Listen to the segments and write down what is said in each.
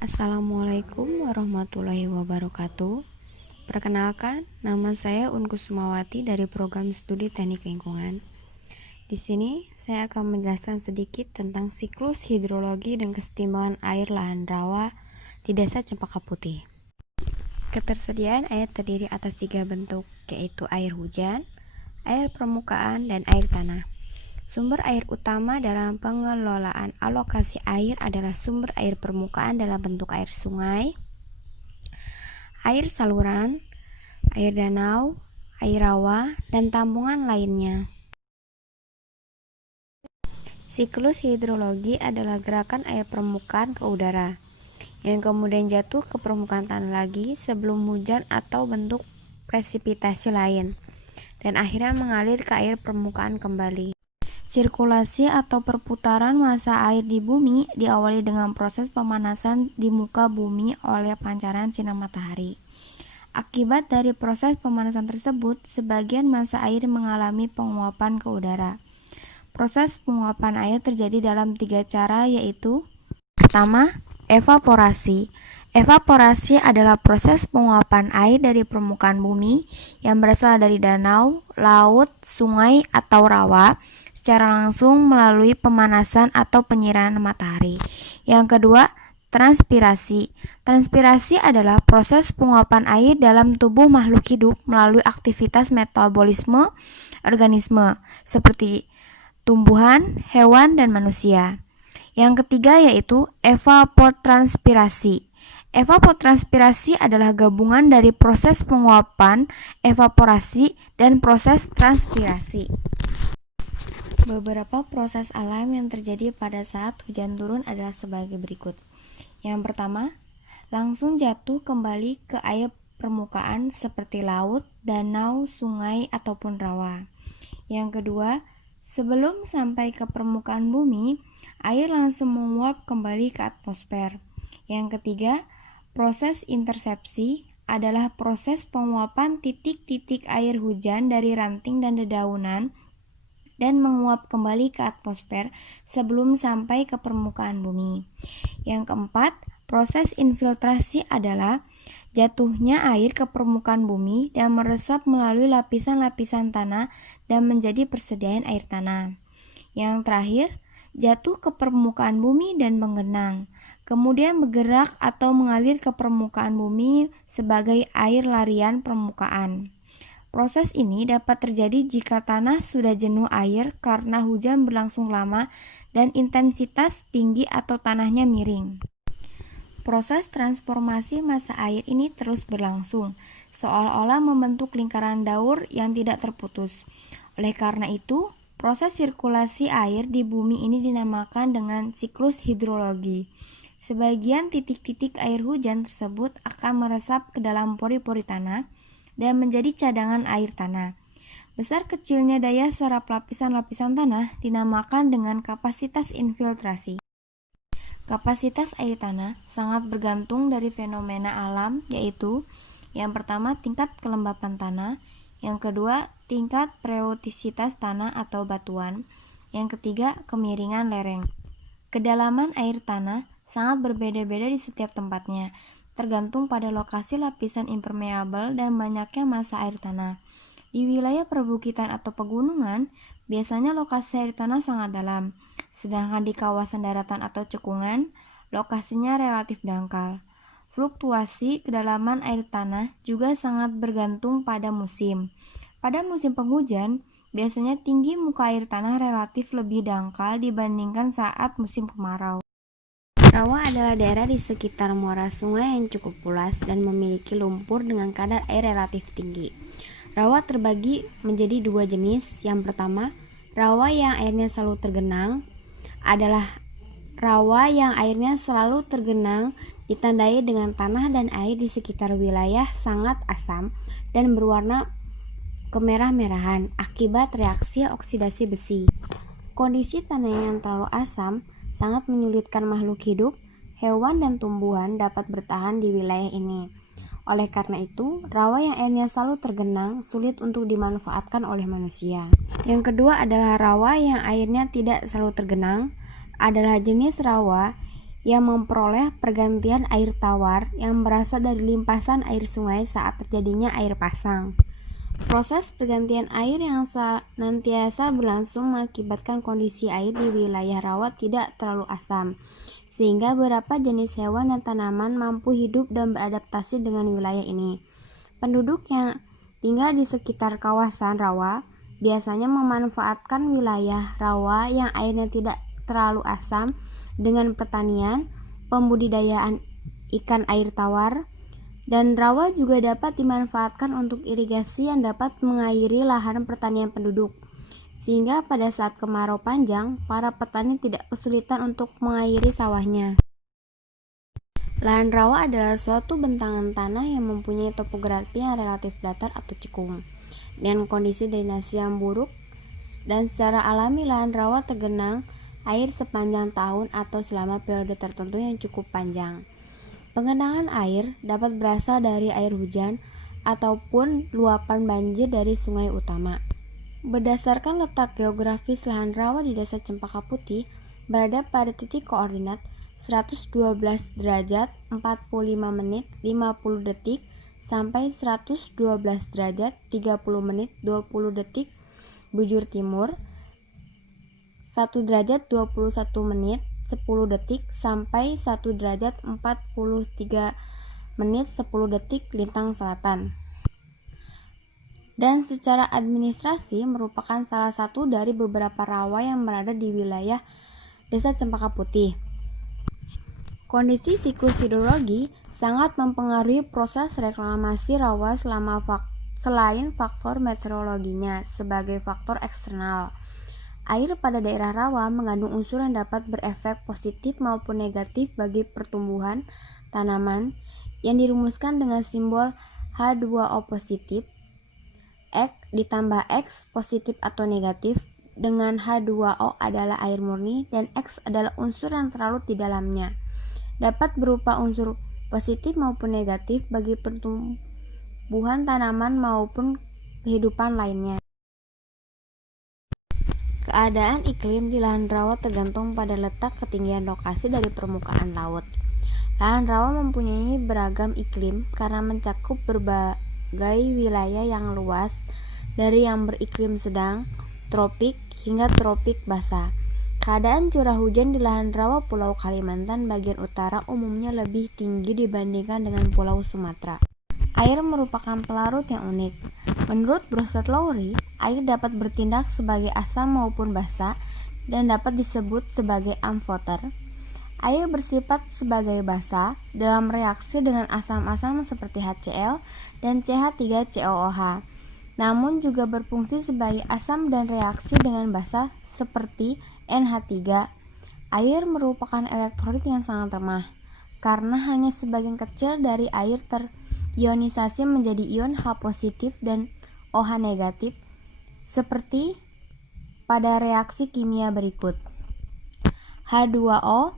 Assalamualaikum warahmatullahi wabarakatuh. Perkenalkan, nama saya Unku Sumawati dari program studi Teknik Lingkungan. Di sini saya akan menjelaskan sedikit tentang siklus hidrologi dan kesetimbangan air lahan rawa di Desa Cempaka Putih. Ketersediaan air terdiri atas 3 bentuk, yaitu air hujan, air permukaan, dan air tanah. Sumber air utama dalam pengelolaan alokasi air adalah sumber air permukaan dalam bentuk air sungai, air saluran, air danau, air rawa, dan tampungan lainnya. Siklus hidrologi adalah gerakan air permukaan ke udara, yang kemudian jatuh ke permukaan tanah lagi sebelum hujan atau bentuk presipitasi lain, dan akhirnya mengalir ke air permukaan kembali. Sirkulasi atau perputaran massa air di bumi diawali dengan proses pemanasan di muka bumi oleh pancaran sinar matahari. Akibat dari proses pemanasan tersebut, sebagian massa air mengalami penguapan ke udara. Proses penguapan air terjadi dalam 3 cara, yaitu: pertama, evaporasi. Evaporasi adalah proses penguapan air dari permukaan bumi yang berasal dari danau, laut, sungai, atau rawa secara langsung melalui pemanasan atau penyiraman matahari. Yang kedua, transpirasi. Transpirasi adalah proses penguapan air dalam tubuh makhluk hidup melalui aktivitas metabolisme organisme seperti tumbuhan, hewan, dan manusia. Yang ketiga yaitu evapotranspirasi. Evapotranspirasi adalah gabungan dari proses penguapan, evaporasi, dan proses transpirasi. Beberapa proses alam yang terjadi pada saat hujan turun adalah sebagai berikut. Yang pertama, langsung jatuh kembali ke air permukaan seperti laut, danau, sungai, ataupun rawa. Yang kedua, sebelum sampai ke permukaan bumi, air langsung menguap kembali ke atmosfer. Yang ketiga, proses intersepsi adalah proses penguapan titik-titik air hujan dari ranting dan dedaunan dan menguap kembali ke atmosfer sebelum sampai ke permukaan bumi. Yang keempat, proses infiltrasi adalah jatuhnya air ke permukaan bumi dan meresap melalui lapisan-lapisan tanah dan menjadi persediaan air tanah. Yang terakhir, jatuh ke permukaan bumi dan menggenang, kemudian bergerak atau mengalir ke permukaan bumi sebagai air larian permukaan. Proses ini dapat terjadi jika tanah sudah jenuh air karena hujan berlangsung lama dan intensitas tinggi atau tanahnya miring. Proses transformasi massa air ini terus berlangsung, seolah-olah membentuk lingkaran daur yang tidak terputus. Oleh karena itu, proses sirkulasi air di bumi ini dinamakan dengan siklus hidrologi. Sebagian titik-titik air hujan tersebut akan meresap ke dalam pori-pori tanah dan menjadi cadangan air tanah. Besar kecilnya daya serap lapisan-lapisan tanah dinamakan dengan kapasitas infiltrasi. Kapasitas air tanah sangat bergantung dari fenomena alam, yaitu yang pertama tingkat kelembapan tanah, yang kedua tingkat periodisitas tanah atau batuan, yang ketiga kemiringan lereng. Kedalaman air tanah sangat berbeda-beda di setiap tempatnya, tergantung pada lokasi lapisan impermeabel dan banyaknya massa air tanah. Di wilayah perbukitan atau pegunungan, biasanya lokasi air tanah sangat dalam, sedangkan di kawasan daratan atau cekungan, lokasinya relatif dangkal. Fluktuasi kedalaman air tanah juga sangat bergantung pada musim. Pada musim penghujan, biasanya tinggi muka air tanah relatif lebih dangkal dibandingkan saat musim kemarau. Rawa adalah daerah di sekitar muara sungai yang cukup luas dan memiliki lumpur dengan kadar air relatif tinggi. Rawa terbagi menjadi 2 jenis. Yang pertama, rawa yang airnya selalu tergenang adalah rawa yang airnya selalu tergenang ditandai dengan tanah dan air di sekitar wilayah sangat asam dan berwarna kemerah-merahan akibat reaksi oksidasi besi. Kondisi tanah yang terlalu asam sangat menyulitkan makhluk hidup, hewan dan tumbuhan dapat bertahan di wilayah ini. Oleh karena itu, rawa yang airnya selalu tergenang sulit untuk dimanfaatkan oleh manusia. Yang kedua adalah rawa yang airnya tidak selalu tergenang, adalah jenis rawa yang memperoleh pergantian air tawar yang berasal dari limpasan air sungai saat terjadinya air pasang. Proses pergantian air yang senantiasa berlangsung mengakibatkan kondisi air di wilayah rawa tidak terlalu asam, sehingga beberapa jenis hewan dan tanaman mampu hidup dan beradaptasi dengan wilayah ini. Penduduk yang tinggal di sekitar kawasan rawa biasanya memanfaatkan wilayah rawa yang airnya tidak terlalu asam dengan pertanian, pembudidayaan ikan air tawar, dan rawa juga dapat dimanfaatkan untuk irigasi yang dapat mengairi lahan pertanian penduduk. Sehingga pada saat kemarau panjang, para petani tidak kesulitan untuk mengairi sawahnya. Lahan rawa adalah suatu bentangan tanah yang mempunyai topografi yang relatif datar atau cekung, dengan kondisi drainase yang buruk, dan secara alami lahan rawa tergenang air sepanjang tahun atau selama periode tertentu yang cukup panjang. Pengenangan air dapat berasal dari air hujan ataupun luapan banjir dari sungai utama. Berdasarkan letak geografis lahan rawa di Desa Cempaka Putih berada pada titik koordinat 112 derajat 45 menit 50 detik sampai 112 derajat 30 menit 20 detik bujur timur, 1 derajat 21 menit 10 detik sampai 1 derajat 43 menit 10 detik lintang selatan. Dan secara administrasi merupakan salah satu dari beberapa rawa yang berada di wilayah Desa Cempaka Putih. Kondisi siklus hidrologi sangat mempengaruhi proses reklamasi rawa selain faktor meteorologinya sebagai faktor eksternal. Air pada daerah rawa mengandung unsur yang dapat berefek positif maupun negatif bagi pertumbuhan tanaman yang dirumuskan dengan simbol H2O positif, X ditambah X positif atau negatif, dengan H2O adalah air murni dan X adalah unsur yang terlarut di dalamnya. Dapat berupa unsur positif maupun negatif bagi pertumbuhan tanaman maupun kehidupan lainnya. Keadaan iklim di lahan rawa tergantung pada letak ketinggian lokasi dari permukaan laut. Lahan rawa mempunyai beragam iklim karena mencakup berbagai wilayah yang luas, dari yang beriklim sedang, tropik, hingga tropik basah. Keadaan curah hujan di lahan rawa Pulau Kalimantan bagian utara umumnya lebih tinggi dibandingkan dengan Pulau Sumatera. Air merupakan pelarut yang unik. Menurut Brosset Lowry, air dapat bertindak sebagai asam maupun basa dan dapat disebut sebagai amphoter. Air bersifat sebagai basa dalam reaksi dengan asam-asam seperti HCl dan CH3COOH, namun juga berfungsi sebagai asam dan reaksi dengan basa seperti NH3. Air merupakan elektrolit yang sangat lemah, karena hanya sebagian kecil dari air terionisasi menjadi ion H positif dan OH negatif, seperti pada reaksi kimia berikut. H2O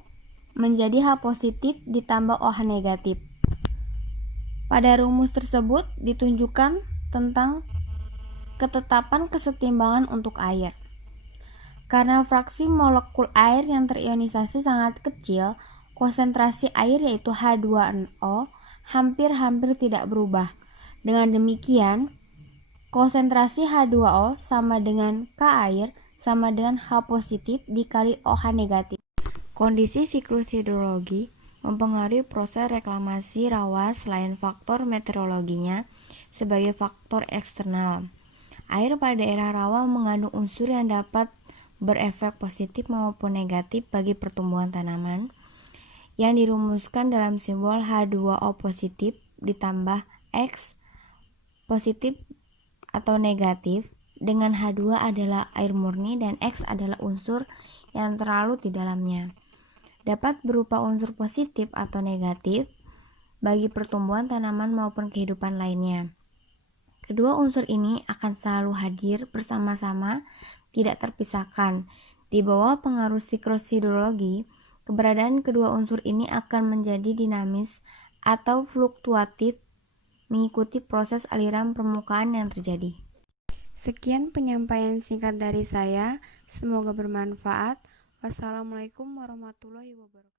menjadi H positif ditambah OH negatif. Pada rumus tersebut ditunjukkan tentang ketetapan kesetimbangan untuk air. Karena fraksi molekul air yang terionisasi sangat kecil, konsentrasi air yaitu H2O hampir tidak berubah. Dengan demikian, konsentrasi H2O sama dengan K air sama dengan H positif dikali OH negatif. Kondisi siklus hidrologi mempengaruhi proses reklamasi rawa selain faktor meteorologinya sebagai faktor eksternal. Air pada daerah rawa mengandung unsur yang dapat berefek positif maupun negatif bagi pertumbuhan tanaman yang dirumuskan dalam simbol H2O positif ditambah X positif atau negatif, dengan H2 adalah air murni dan X adalah unsur yang terlarut di dalamnya. Dapat berupa unsur positif atau negatif bagi pertumbuhan tanaman maupun kehidupan lainnya. Kedua unsur ini akan selalu hadir bersama-sama, tidak terpisahkan. Di bawah pengaruh siklus hidrologi, keberadaan kedua unsur ini akan menjadi dinamis atau fluktuatif mengikuti proses aliran permukaan yang terjadi. Sekian penyampaian singkat dari saya, semoga bermanfaat. Wassalamualaikum warahmatullahi wabarakatuh.